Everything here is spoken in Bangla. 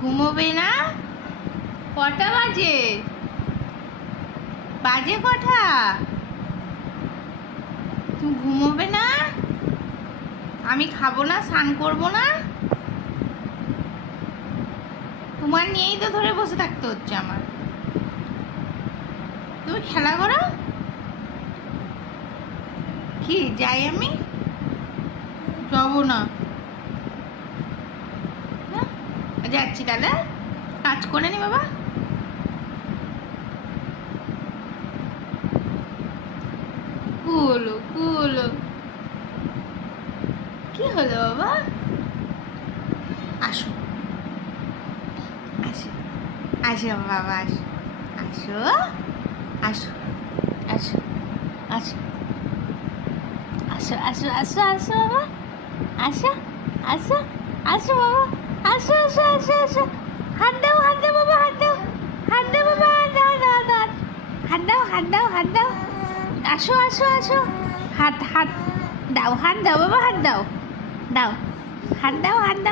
ঘুমোবে না? কটা বাজে? বাজে কটা? তুমি ঘুমোবে না? আমি খাবো না, স্নান করবো না? তোমার নিয়েই তো ধরে বসে থাকতে হচ্ছে আমার। তুমি খেলা করো। কি যাই আমি? যাবো না। যাচ্ছি তাহলে, কাজ করে নি বাবা। কুলো কুলো, কি হলো বাবা? আসো আসো আসো বাবা, আসো আসো আসো আসো আসো আসো আসো আসো আসো বাবা, আসো আসো আসো বাবা, আসো আসো আসো আসো। হাত দাও বাবা, হাত দাও, হাত দাও বাবা, হাত দাও, হাত দাও, হাত দাও, হাত দাও। আসো আসো আসো, হাত হাত দাও, হাত দাও বাবা, হাত দাও, দাও হাত দাও, হাত দাও।